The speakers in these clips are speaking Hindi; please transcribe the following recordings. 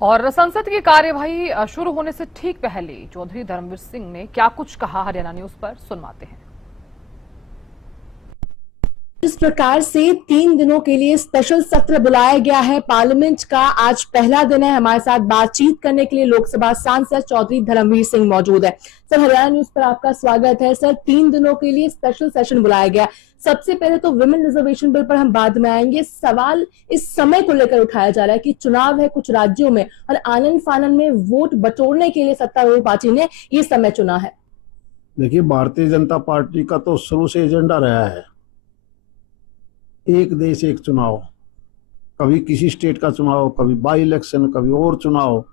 और संसद की कार्यवाही शुरू होने से ठीक पहले चौधरी धर्मवीर सिंह ने क्या कुछ कहा, हरियाणा न्यूज पर सुनवाते हैं। इस प्रकार से 3 दिनों के लिए स्पेशल सत्र बुलाया गया है पार्लियामेंट का। आज पहला दिन है। हमारे साथ बातचीत करने के लिए लोकसभा सांसद चौधरी धर्मवीर सिंह मौजूद है। सर, हरियाणा न्यूज पर आपका स्वागत है। सर, 3 दिनों के लिए स्पेशल सेशन बुलाया गया। सबसे पहले तो विमेन रिजर्वेशन बिल पर हम बाद में आएंगे। सवाल इस समय को लेकर उठाया जा रहा है कि चुनाव है कुछ राज्यों में और आनन फानन में वोट बटोरने के लिए सत्तारूढ़ पार्टी ने ये समय चुना है। देखिए, भारतीय जनता पार्टी का तो शुरू से एजेंडा रहा है एक देश एक चुनाव। कभी किसी स्टेट का चुनाव, कभी बाई इलेक्शन, कभी और चुनाव।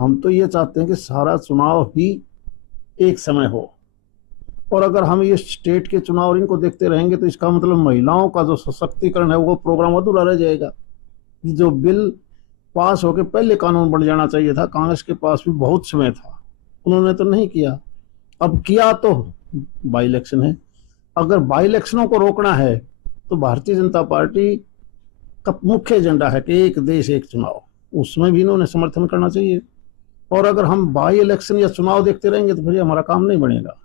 हम तो ये चाहते हैं कि सारा चुनाव ही एक समय हो। और अगर हम ये स्टेट के चुनाव इनको देखते रहेंगे तो इसका मतलब महिलाओं का जो सशक्तिकरण है वो प्रोग्राम अधूरा रह जाएगा। जो बिल पास होकर पहले कानून बन जाना चाहिए था। कांग्रेस के पास भी बहुत समय था, उन्होंने तो नहीं किया। अब किया तो बाई इलेक्शन है। अगर बाई इलेक्शनों को रोकना है तो भारतीय जनता पार्टी का मुख्य एजेंडा है कि एक देश एक चुनाव, उसमें भी इन्होंने समर्थन करना चाहिए। और अगर हम बाई इलेक्शन या चुनाव देखते रहेंगे तो फिर हमारा काम नहीं बनेगा।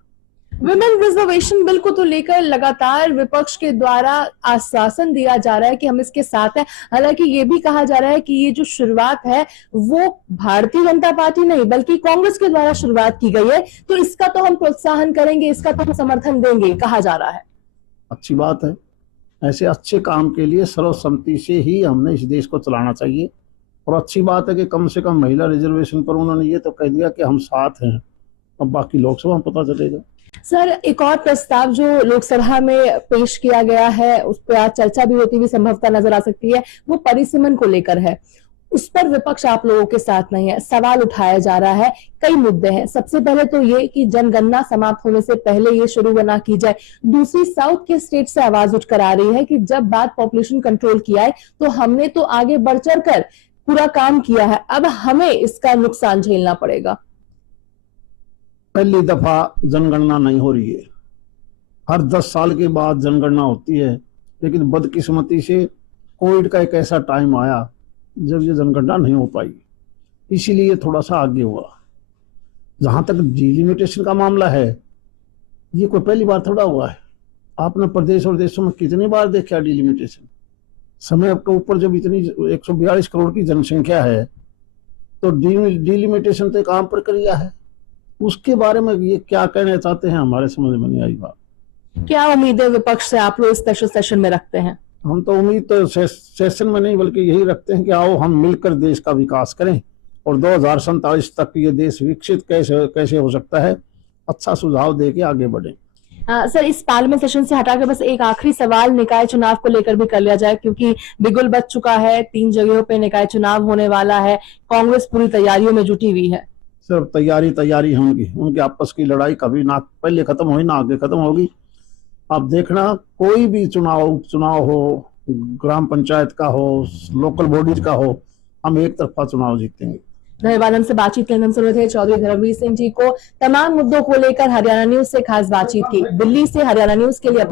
विमेन रिजर्वेशन बिल को तो लेकर लगातार विपक्ष के द्वारा आश्वासन दिया जा रहा है कि हम इसके साथ हैं। हालांकि ये भी कहा जा रहा है कि ये जो शुरुआत है वो भारतीय जनता पार्टी नहीं बल्कि कांग्रेस के द्वारा शुरुआत की गई है, तो इसका तो हम प्रोत्साहन करेंगे, इसका तो हम समर्थन देंगे, कहा जा रहा है। अच्छी बात है। ऐसे अच्छे काम के लिए सर्वसम्मति से ही हमने इस देश को चलाना चाहिए। और अच्छी बात है कि कम से कम महिला रिजर्वेशन पर उन्होंने ये तो कह दिया कि हम साथ हैं। अब बाकी लोकसभा में पता चलेगा। सर, एक और प्रस्ताव जो लोकसभा में पेश किया गया है उस पर आज चर्चा भी होती हुई संभवतः नजर आ सकती है, वो परिसीमन को लेकर है। उस पर विपक्ष आप लोगों के साथ नहीं है, सवाल उठाया जा रहा है। कई मुद्दे हैं। सबसे पहले तो ये कि जनगणना समाप्त होने से पहले ये शुरू ना की जाए। दूसरी, साउथ के स्टेट से आवाज उठकर आ रही है कि जब बात पॉपुलेशन कंट्रोल की आए तो हमने तो आगे बढ़ चढ़ कर पूरा काम किया है, अब हमें इसका नुकसान झेलना पड़ेगा। पहली दफा जनगणना नहीं हो रही है। हर 10 साल के बाद जनगणना होती है, लेकिन बदकिस्मती से कोविड का एक ऐसा टाइम आया जब ये जनगणना नहीं हो पाई, इसीलिए थोड़ा सा आगे हुआ। जहां तक डिलिमिटेशन का मामला है, ये कोई पहली बार थोड़ा हुआ है। आपने प्रदेश और देशों में कितनी बार देखा डिलिमिटेशन। समय के ऊपर जब इतनी 142 करोड़ की जनसंख्या है तो डिलिमिटेशन तो एक आम प्रक्रिया है। उसके बारे में ये क्या कहना चाहते हैं, हमारे समझ में नहीं आई बात। क्या उम्मीदें विपक्ष से आप लोग स्पेशल सेशन में रखते हैं? हम तो उम्मीद तो सेशन में नहीं बल्कि यही रखते हैं कि आओ हम मिलकर देश का विकास करें और 2047 तक ये देश विकसित कैसे हो सकता है, अच्छा सुझाव दे के आगे बढ़े। सर, इस पार्लियामेंट सेशन से हटाकर बस एक आखिरी सवाल निकाय चुनाव को लेकर भी कर लिया जाए, क्योंकि बिगुल बच चुका है। 3 जगहों पे निकाय चुनाव होने वाला है। कांग्रेस पूरी तैयारियों में जुटी हुई है। सर, तैयारी होंगी। उनकी आपस की लड़ाई कभी ना पहले खत्म हुई ना आगे खत्म होगी। आप देखना, कोई भी उपचुनाव हो, ग्राम पंचायत का हो, लोकल बॉडीज का हो, हम एक तरफा चुनाव जीतेंगे। धन्यवाद। हमसे बातचीत करने हम सुन रहे थे चौधरी धर्मवीर सिंह जी को। तमाम मुद्दों को लेकर हरियाणा न्यूज से खास बातचीत की। दिल्ली से हरियाणा न्यूज के लिए